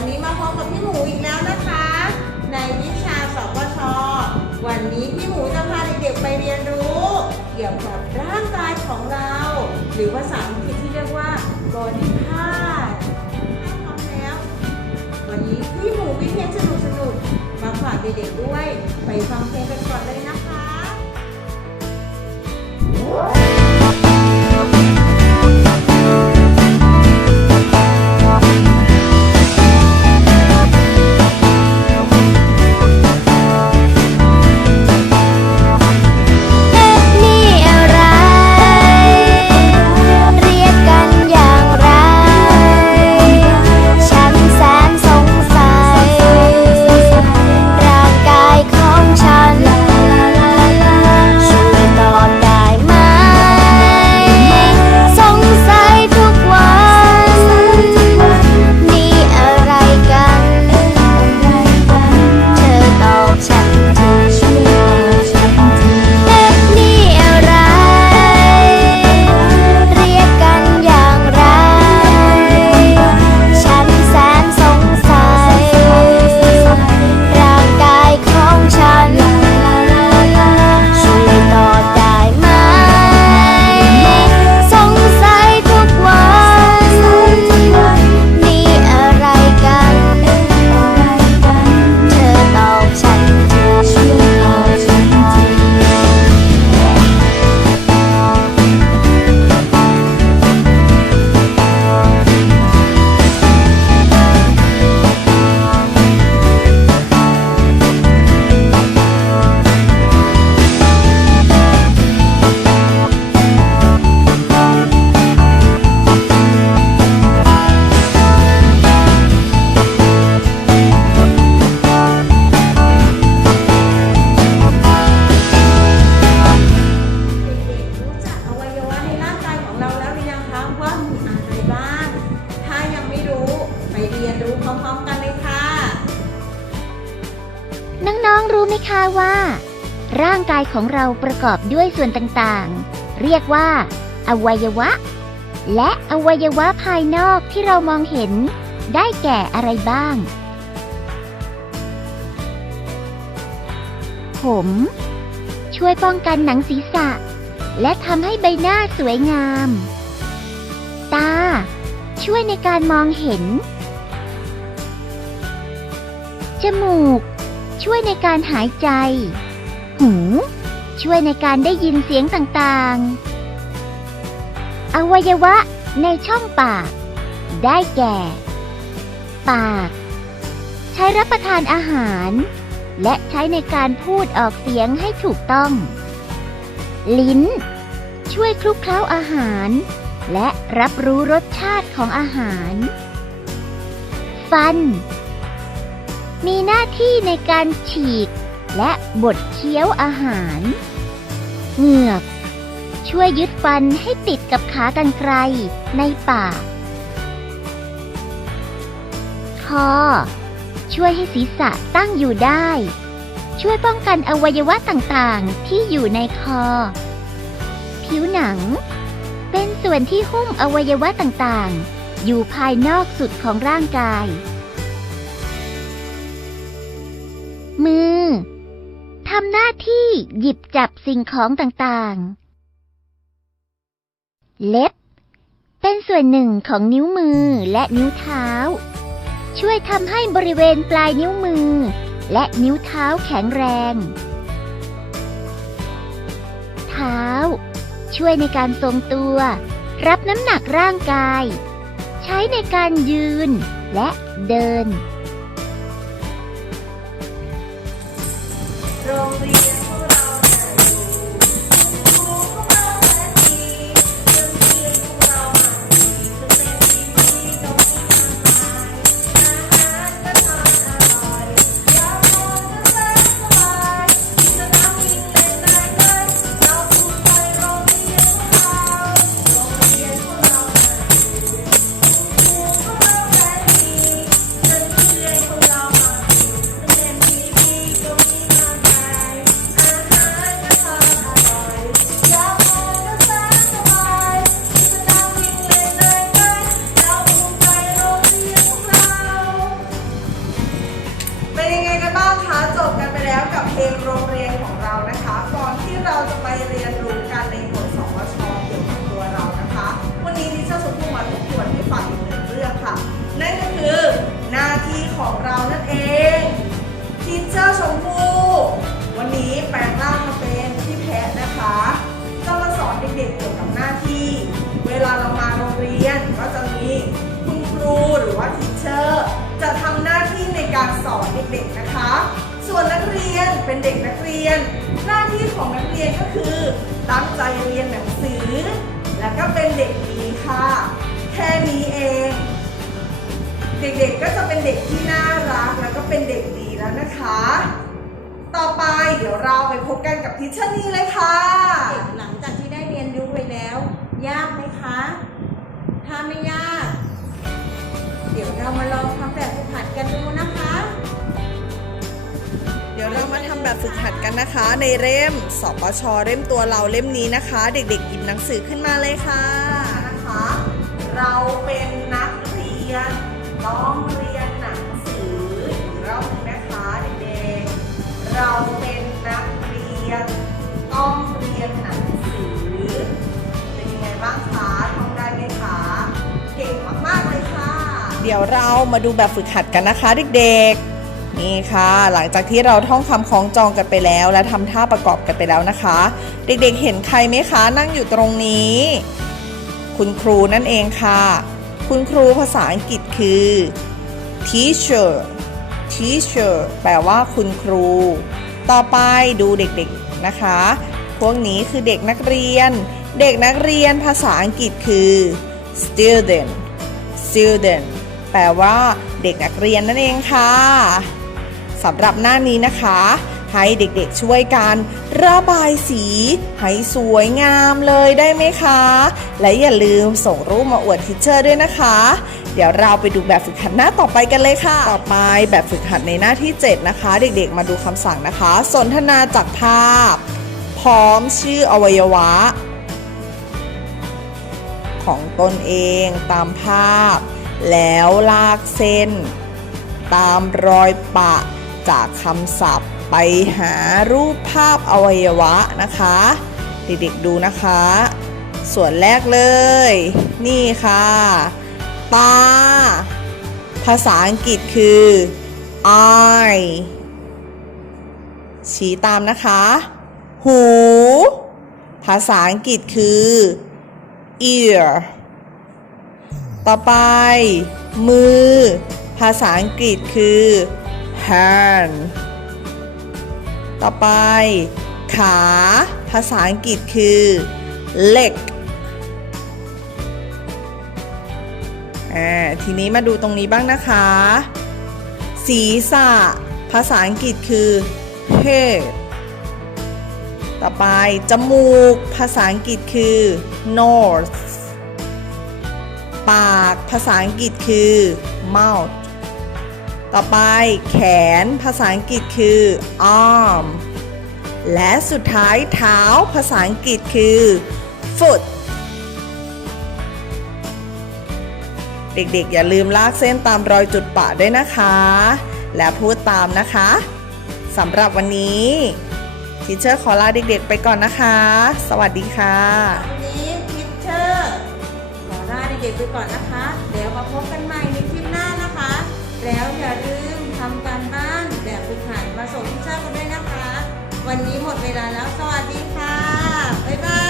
วันนี้มาพบกับพี่หมูอีกแล้วนะคะ ในวิชาสปชวันนี้พี่หมูจะพาเด็กๆไปเรียนรู้ เกี่ยวกับร่างกายของเรา หรือภาษาอังกฤษที่เรียกว่า body part พร้อมแล้ว วันนี้พี่หมูมีเพลงสนุกๆมาฝากเด็กๆด้วย ไปฟังเพลงกันก่อนเลยนะคะ องๆรู้ไหมคะว่า ร่างกายของเราประกอบด้วยส่วนต่างๆ เรียกว่า อวัยวะ และอวัยวะภายนอกที่เรามองเห็น ได้แก่อะไรบ้าง ผม ช่วยป้องกันหนังศีรษะ และทำให้ใบหน้าสวยงาม ตา ช่วยในการมองเห็น จมูก ช่วยในการหายใจ หู ช่วยในการได้ยินเสียงต่างๆ อวัยวะในช่องปาก ได้แก่ ปาก ใช้รับประทานอาหาร และใช้ในการพูดออกเสียงให้ถูกต้อง ลิ้น ช่วยคลุกเคล้าอาหาร และรับรู้รสชาติของอาหาร ฟัน มีหน้าที่ในการฉีก และบดเคี้ยวอาหาร เหงือก ช่วยยึดฟันให้ติดกับขากรรไกรในปาก คอ ช่วยให้ศีรษะตั้งอยู่ได้ ช่วยป้องกันอวัยวะต่างๆที่อยู่ในคอ ผิวหนัง เป็นส่วนที่หุ้มอวัยวะต่างๆ อยู่ภายนอกสุดของร่างกาย มือ ทำหน้าที่หยิบจับสิ่งของต่างๆ เล็บ เป็นส่วนหนึ่งของนิ้วมือและนิ้วเท้า ช่วยทำให้บริเวณปลายนิ้วมือ และนิ้วเท้าแข็งแรง เท้า ช่วยในการทรงตัว รับน้ำหนักร่างกาย ใช้ในการยืนและเดิน slowly. สอนเด็กๆนะคะ ส่วนนักเรียนเป็นเด็กนักเรียน หน้าที่ของนักเรียนก็คือ ตั้งใจเรียนหนังสือ แล้วก็เป็นเด็กดีค่ะ แค่นี้เอง เด็กๆก็จะเป็นเด็กที่น่ารักแล้วก็เป็นเด็กดีแล้วนะคะ ต่อไปเดี๋ยวเราไปพบกันกับทิชชนี่เลยค่ะ หลังจากที่ได้เรียนรู้ไปแล้ว ยากไหมคะ ถ้าไม่ยาก เดี๋ยวเรามาลองทำแบบทุกค ฝึกหัดกันนะคะ ในเล่มสปชเล่มตัวเราเล่มนี้นะคะ เด็กๆหยิบหนังสือขึ้นมาเลยค่ะนะคะ เราเป็นนักเรียนต้องเรียนหนังสืออีกรอบนึงนะคะเด็กๆเราเป็นนักเรียนต้องเรียนหนังสือ เป็นยังไงบ้างคะท่องได้ไหมคะเก่งมากๆเลยค่ะ เดี๋ยวเรามาดูแบบฝึกหัดกันนะคะเด็กๆ นี่ค่ะ หลังจากที่เราท่องคำคล้องจองกันไปแล้ว และทำท่าประกอบกันไปแล้วนะคะ เด็กๆ เห็นใครไหมคะนั่งอยู่ตรงนี้ คุณครูนั่นเองค่ะ คุณครูภาษาอังกฤษคือ teacher teacher แปลว่าคุณครู ต่อไปดูเด็กๆนะคะ พวกนี้คือเด็กนักเรียน เด็กนักเรียนภาษาอังกฤษคือ student student แปลว่าเด็กนักเรียนนั่นเองค่ะ สำหรับหน้านี้นะคะ ให้เด็กๆช่วยกันระบายสี ให้สวยงามเลยได้ไหมคะ และอย่าลืมส่งรูปมาอวดทิชเชอร์ด้วยนะคะ เดี๋ยวเราไปดูแบบฝึกหัดหน้าต่อไปกันเลยค่ะ ต่อไปแบบฝึกหัดในหน้าที่ 7 นะคะ เด็กๆมาดูคำสั่งนะคะ สนทนาจากภาพ พร้อมชื่ออวัยวะ ของตนเองตามภาพ แล้วลากเส้นตามรอยปะ จากคำศัพท์ ไปหารูปภาพอวัยวะนะคะ เด็กๆดูนะคะ ส่วนแรกเลย นี่ค่ะตาภาษาอังกฤษคือ eye ชี้ตามนะคะ หู ภาษาอังกฤษคือ ear ต่อไป มือ ภาษาอังกฤษคือ hand ต่อไป ขา ภาษาอังกฤษคือ leg อ่าทีนี้มาดูตรงนี้บ้างนะคะ ศีรษะ ภาษาอังกฤษคือ head ต่อไป จมูก ภาษาอังกฤษคือ nose ปาก ภาษาอังกฤษคือ mouth ต่อไปแขนภาษาอังกฤษคือ arm และสุดท้ายเท้าภาษาอังกฤษคือ foot เด็กๆ อย่าลืมลากเส้นตามรอยจุดปะด้วยนะคะ และพูดตามนะคะสำหรับวันนี้ทีเชอร์ขอลาเด็กๆ ไปก่อนนะคะ สวัสดีค่ะวันนี้ทิชเชอร์ขอลาเด็กๆไปก่อนนะคะ เดี๋ยวมาพบกันใหม่ใน แล้วอย่าลืมทำการบ้านแบบฝึกหัดมาส่งที่เช้ากันด้วยนะคะ วันนี้หมดเวลาแล้ว สวัสดีค่ะ บ๊ายบาย